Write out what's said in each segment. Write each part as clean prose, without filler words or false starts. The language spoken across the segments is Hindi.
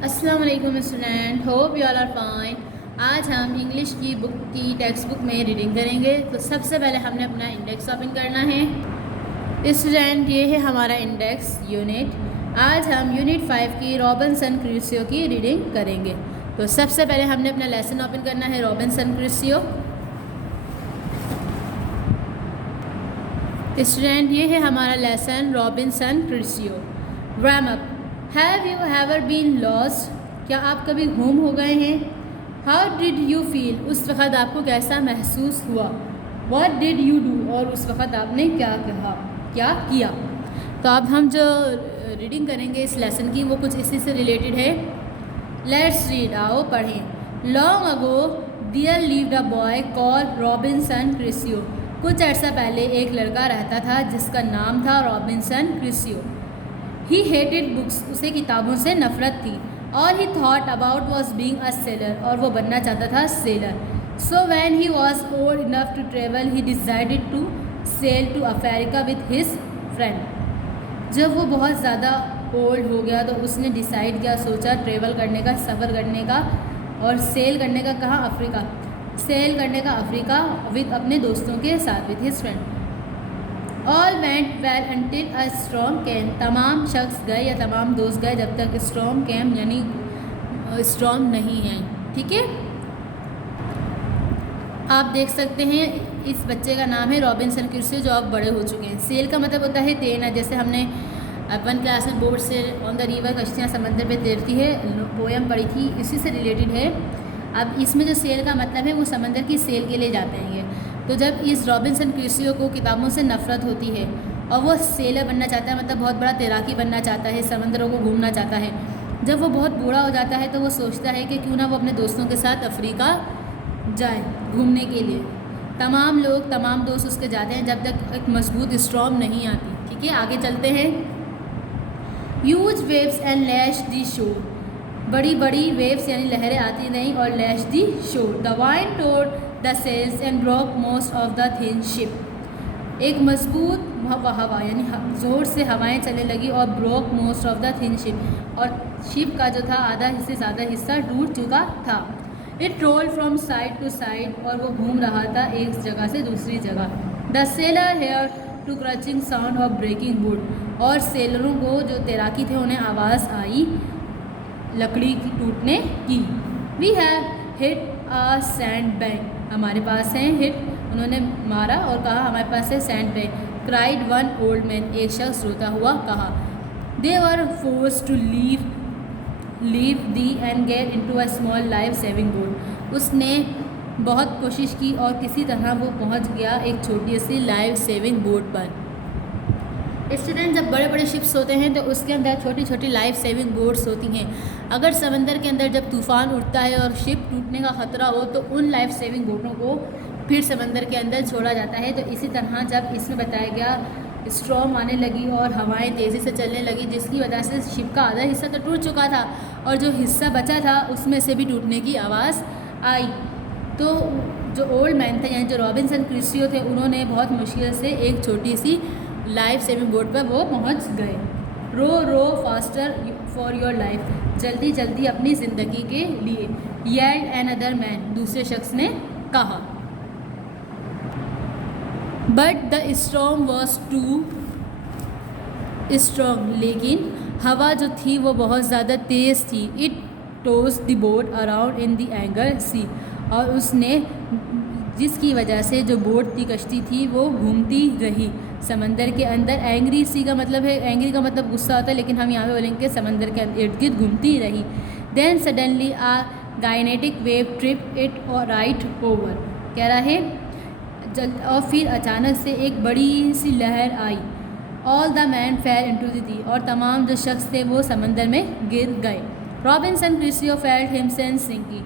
अस्सलाम वालेकुम student, hope you all are fine. आज हम इंग्लिश की बुक की टेक्स्ट बुक में रीडिंग करेंगे। तो सबसे पहले हमने अपना इंडेक्स ओपन करना है। स्टूडेंट, ये है हमारा इंडेक्स यूनिट। आज हम यूनिट 5 की रॉबिन्सन क्रूसो की रीडिंग करेंगे। तो सबसे पहले हमने अपना लेसन ओपन करना है रॉबिन्सन क्रूसो। स्टूडेंट, ये है हमारा lesson Robinson Crusoe. Warm up. Have you ever been lost? क्या आप कभी गुम हो गए हैं? How did you feel? उस वक़्त आपको कैसा महसूस हुआ? What did you do? और उस वक़्त आपने क्या कहा, क्या किया? तो अब हम जो रीडिंग करेंगे इस लेसन की वो कुछ इसी से रिलेटेड है। लेट्स रीड, आओ पढ़ें। Long ago there lived a boy called Robinson Crusoe. कुछ अर्सा पहले एक लड़का रहता था जिसका नाम था Robinson Crusoe. He hated books, उसे किताबों से नफरत थी। और he thought about was being a sailor, और वो बनना चाहता था sailor. So when he was old enough to travel he decided to sail to Africa with his friend. जब वो बहुत ज़्यादा ओल्ड हो गया तो उसने डिसाइड किया, सोचा ट्रेवल करने का, सफ़र करने का, और सेल करने का। कहाँ? अफ्रीका। सेल करने का अफ्रीका विद अपने दोस्तों के साथ, with his friend. All went well until a storm came. तमाम शख्स गए या तमाम दोस्त गए जब तक स्टॉर्म केम यानी स्टॉर्म नहीं है। ठीक है, आप देख सकते हैं इस बच्चे का नाम है रॉबिन्सन क्रूसो, जो अब बड़े हो चुके हैं। सेल का मतलब होता है तैरना, जैसे हमने अपन क्लास में बोर्ड से ऑन द रिवर, कश्तियाँ समंदर पे तैरती है, पोएम पढ़ी थी, इसी से रिलेटेड है। अब इसमें जो सेल का मतलब है वो समंदर की सेल के लिए जाते हैं ये। तो जब इस रॉबिन्सन क्रूसो को किताबों से नफ़रत होती है और वो सेलर बनना चाहता है, मतलब बहुत बड़ा तैराकी बनना चाहता है, समंदरों को घूमना चाहता है। जब वो बहुत बूढ़ा हो जाता है तो वो सोचता है कि क्यों ना वो अपने दोस्तों के साथ अफ्रीका जाए घूमने के लिए। तमाम दोस्त उसके जाते हैं जब तक एक मजबूत स्टॉर्म नहीं आती। ठीक है, आगे चलते हैं। Huge waves and lash the शोर। बड़ी बड़ी वेव्स यानी लहरें आती रहीं और lash the shore. The wind tore the sails and broke most of the thin ship. एक मजबूत हवा यानी ज़ोर से हवाएं चलने लगी और broke most of the thin ship, और शिप का जो था आधा से ज़्यादा हिस्सा टूट चुका था। It roll from side to side, और वो घूम रहा था एक जगह से दूसरी जगह। The sailor hear the crunching sound of breaking wood. और सेलरों को जो तैराकी थे उन्हें आवाज़ आई लकड़ी की टूटने की। We have hit a sand bank. हमारे पास है हिट, उन्होंने मारा और कहा हमारे पास है sand bank. Cried one old man, एक शख्स रोता हुआ कहा। They were force to leave the and get into a small life saving boat. उसने बहुत कोशिश की और किसी तरह वो पहुंच गया एक छोटी सी लाइफ सेविंग बोट पर। स्टूडेंट, जब बड़े बड़े शिप्स होते हैं तो उसके अंदर छोटी छोटी लाइफ सेविंग बोट्स होती हैं। अगर समंदर के अंदर जब तूफ़ान उठता है और शिप टूटने का ख़तरा हो तो उन लाइफ सेविंग बोटों को फिर समंदर के अंदर छोड़ा जाता है। तो इसी तरह जब इसमें बताया गया स्ट्रॉम आने लगी और हवाएं तेज़ी से चलने लगी, जिसकी वजह से शिप का आधा हिस्सा तो टूट चुका था और जो हिस्सा बचा था उसमें से भी टूटने की आवाज़ आई। तो जो ओल्ड मैन थे यानी जो रॉबिन्सन क्रूसो थे, उन्होंने बहुत मुश्किल से एक छोटी सी लाइफ सेविंग बोट पर वो पहुंच गए। रो फास्टर फॉर योर लाइफ, जल्दी जल्दी अपनी ज़िंदगी के लिए। येल्ड एन अदर मैन, दूसरे शख्स ने कहा। But the storm was too strong, लेकिन हवा जो थी वो बहुत ज़्यादा तेज़ थी। It toss the boat around in the anger sea, और उसने जिसकी वजह से जो बोट थी, कश्ती थी, वो घूमती रही समंदर के अंदर। एंग्री सी का मतलब है, एंग्री का मतलब गुस्सा होता है, लेकिन हम यहाँ पे बोलेंगे समंदर के इर्द गिर्द घूमती रही। Then suddenly a gigantic wave trip it और राइट ओवर, कह रहा है और फिर अचानक से एक बड़ी सी लहर आई। All the man fell into the sea, और तमाम जो शख्स थे वो समंदर में गिर गए। Robinson Crusoe felt himself sinking.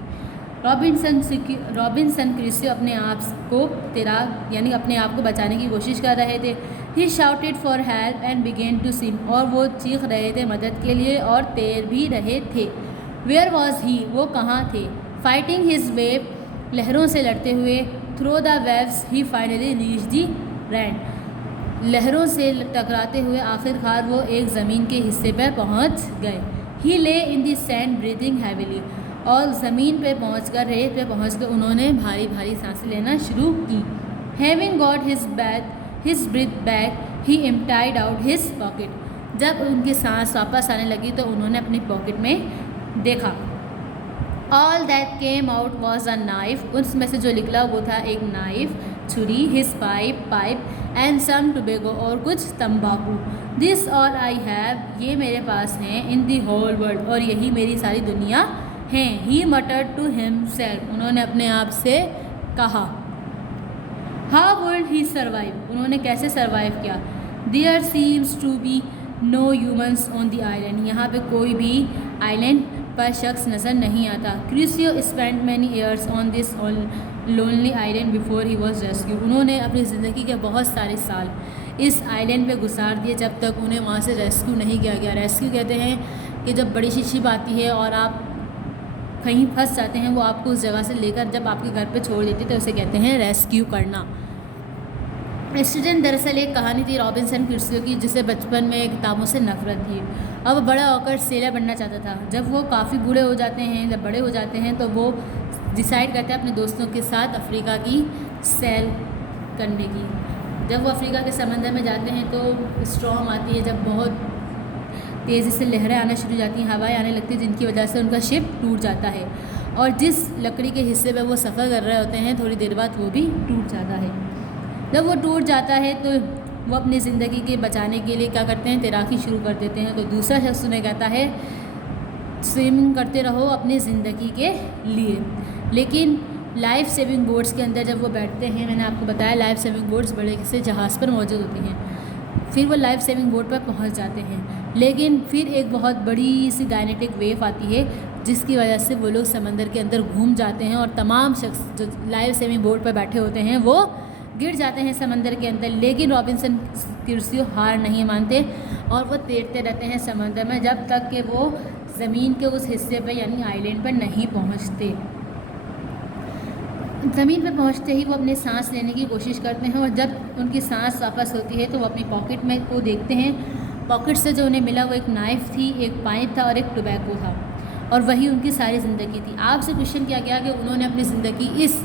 Robinson Crusoe अपने आप को तैराक यानी अपने आप को बचाने की कोशिश कर रहे थे। He shouted for help and began to swim, और वो चीख रहे थे मदद के लिए और तैर भी रहे थे। वेयर वॉज ही, वो कहाँ थे? फाइटिंग हिज वेव, लहरों से लड़ते हुए। Through the waves he finally reach the land, लहरों से टकराते हुए आखिरकार वो एक ज़मीन के हिस्से पर पहुँच गए। ही ले in the sand breathing heavily, और ज़मीन पे पहुंचकर, रेत पे पहुंचकर उन्होंने भारी भारी सांसें लेना शुरू की। Having got his breath back he emptied out his pocket, जब उनकी सांस वापस आने लगी तो उन्होंने अपनी पॉकेट में देखा। All that came out was a knife, उसमें से जो निकला वो था एक नाइफ, छुरी, his pipe and some tobacco, और कुछ तंबाकू। दिस ऑल आई हैव, ये मेरे पास हैं, इन दी होल वर्ल्ड, और यही मेरी सारी दुनिया है। ही मटर्ड टू हिमसेल्फ, उन्होंने अपने आप से कहा। हाउ वुड ही सर्वाइव, उन्होंने कैसे सर्वाइव किया। There seems to be no humans on the island, यहाँ पे कोई भी आइलैंड पर शख्स नज़र नहीं आता। Crusoe spend many years on this lonely island before he was rescue, उन्होंने अपनी ज़िंदगी के बहुत सारे साल इस आइलैंड पे गुजार दिए जब तक उन्हें वहाँ से रेस्क्यू नहीं किया गया। रेस्क्यू कहते हैं कि जब बड़ी सी शिप आती है और आप कहीं फंस जाते हैं, वो आपको उस जगह से लेकर जब आपके घर पे छोड़ देती है तो उसे कहते हैं रेस्क्यू करना। स्टूडेंट दरअसल एक कहानी थी रॉबिन्सन क्रूसो की, जिसे बचपन में किताबों से नफरत थी। अब बड़ा होकर सेलर बनना चाहता था। जब वो काफ़ी बूढ़े हो जाते हैं, जब बड़े हो जाते हैं तो वो डिसाइड करते हैं अपने दोस्तों के साथ अफ्रीका की सैर करने की। जब वो अफ्रीका के समंदर में जाते हैं तो स्टॉर्म आती है, जब बहुत तेज़ी से लहरें आना शुरू हो जाती हैं, हवाएं आने लगती हैं, जिनकी वजह से उनका शिप टूट जाता है, और जिस लकड़ी के हिस्से पर वो सफ़र कर रहे होते हैं थोड़ी देर बाद वो भी टूट जाता है। जब वो टूट जाता है तो वो अपनी ज़िंदगी के बचाने के लिए क्या करते हैं, तैराकी शुरू कर देते हैं। तो दूसरा शख्स उन्हें कहता है स्विमिंग करते रहो अपनी ज़िंदगी के लिए। लेकिन लाइफ सेविंग बोट्स के अंदर जब वो बैठते हैं, मैंने आपको बताया लाइफ सेविंग बोट्स बड़े से जहाज़ पर मौजूद होती हैं। फिर वो लाइफ सेविंग बोट पर पहुंच जाते हैं, लेकिन फिर एक बहुत बड़ी सी गायनेटिक वेव आती है जिसकी वजह से वो लोग समंदर के अंदर घूम जाते हैं और तमाम शख्स जो लाइफ सेविंग बोट पर बैठे होते हैं वो गिर जाते हैं समंदर के अंदर। लेकिन रॉबिन्सन क्रूसो हार नहीं मानते और वो तैरते रहते हैं समंदर में जब तक कि वो ज़मीन के उस हिस्से पर यानी आइलैंड पर नहीं पहुंचते। ज़मीन पर पहुंचते ही वो अपने सांस लेने की कोशिश करते हैं, और जब उनकी सांस वापस होती है तो वो अपनी पॉकेट में को देखते हैं। पॉकेट से जो उन्हें मिला वो एक नाइफ़ थी, एक पाइप था और एक टोबैको था, और वही उनकी सारी ज़िंदगी थी। आपसे क्वेश्चन किया गया कि उन्होंने अपनी ज़िंदगी इस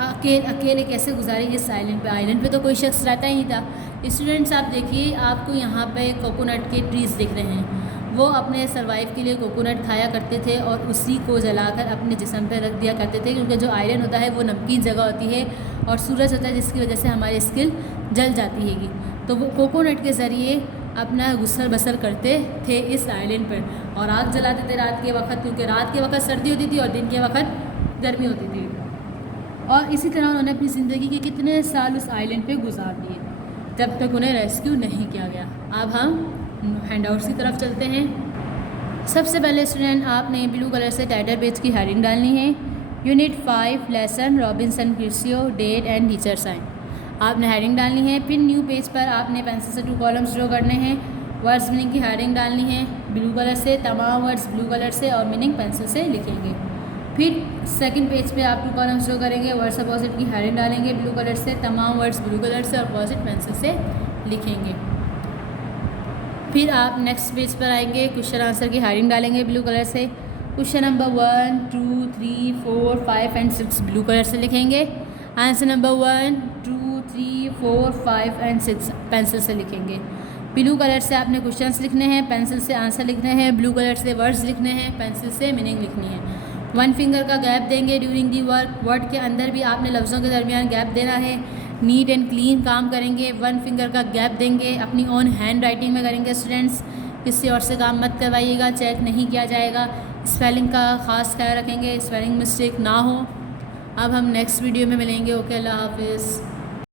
अकेले कैसे गुजारी इस आइलैंड पे। आइलैंड पे तो कोई शख्स रहता ही नहीं था। स्टूडेंट्स आप देखिए, आपको यहाँ पे कोकोनट के ट्रीज़ दिख रहे हैं। वो अपने सर्वाइव के लिए कोकोनट खाया करते थे और उसी को जलाकर अपने जिस्म पे रख दिया करते थे, क्योंकि जो आयरन होता है वो नमकीन जगह होती है और सूरज होता है जिसकी वजह से हमारी स्किन जल जाती हैगी। तो वो कोकोनट के ज़रिए अपना गुसर बसर करते थे इस आइलैंड पर, और आग जलाते थे रात के वक्त, क्योंकि रात के वक्त सर्दी होती थी और दिन के वक्त गर्मी होती थी। और इसी तरह उन्होंने अपनी ज़िंदगी के कितने साल उस आइलैंड पे गुजार दिए जब तक उन्हें रेस्क्यू नहीं किया गया। अब हम हैंडआउट्स की तरफ चलते हैं। सबसे पहले स्टूडेंट आपने ब्लू कलर से टाइटल पेज की हेडिंग डालनी है। Unit 5 lesson Robinson Crusoe date and teacher sign, आपने हेडिंग डालनी है। फिर न्यू पेज पर आपने पेंसिल से 2 कॉलम्स ड्रॉ करने हैं। वर्ड्स मीनिंग की हेडिंग डालनी है ब्लू कलर से, तमाम वर्ड्स ब्लू कलर से और मीनिंग पेंसिल से लिखेंगे। फिर सेकंड पेज पे आप 2 कॉलम्स ड्रॉ करेंगे, वर्ड्स अपोजिट की हेडिंग डालेंगे ब्लू कलर से, तमाम वर्ड्स ब्लू कलर से और अपोजिट पेंसिल से लिखेंगे। फिर आप नेक्स्ट पेज पर आएंगे, क्वेश्चन आंसर की हेडिंग डालेंगे ब्लू कलर से। Question number 1, 2, 3, 4, 5 and 6 blue colour से लिखेंगे। आंसर नंबर 1, 2, 3, 4, 5 एंड 6 पेंसिल से लिखेंगे। ब्लू कलर से आपने क्वेश्चंस लिखने हैं, पेंसिल से आंसर लिखने हैं, ब्लू कलर से वर्ड्स लिखने हैं, पेंसिल से मीनिंग लिखनी है। 1 फिंगर का गैप देंगे ड्यूरिंग दी वर्क, वर्ड के अंदर भी आपने लफ्ज़ों के दरमियान गैप देना है। नीट एंड क्लीन काम करेंगे, 1 फिंगर का गैप देंगे, अपनी ओन हैंड राइटिंग में करेंगे। स्टूडेंट्स किसी और से काम मत करवाइएगा, चेक नहीं किया जाएगा। स्पेलिंग का ख़ास ख्याल रखेंगे, स्पेलिंग मिस्टेक ना हो। अब हम नेक्स्ट वीडियो में मिलेंगे। ओके, अल्लाह हाफिज़।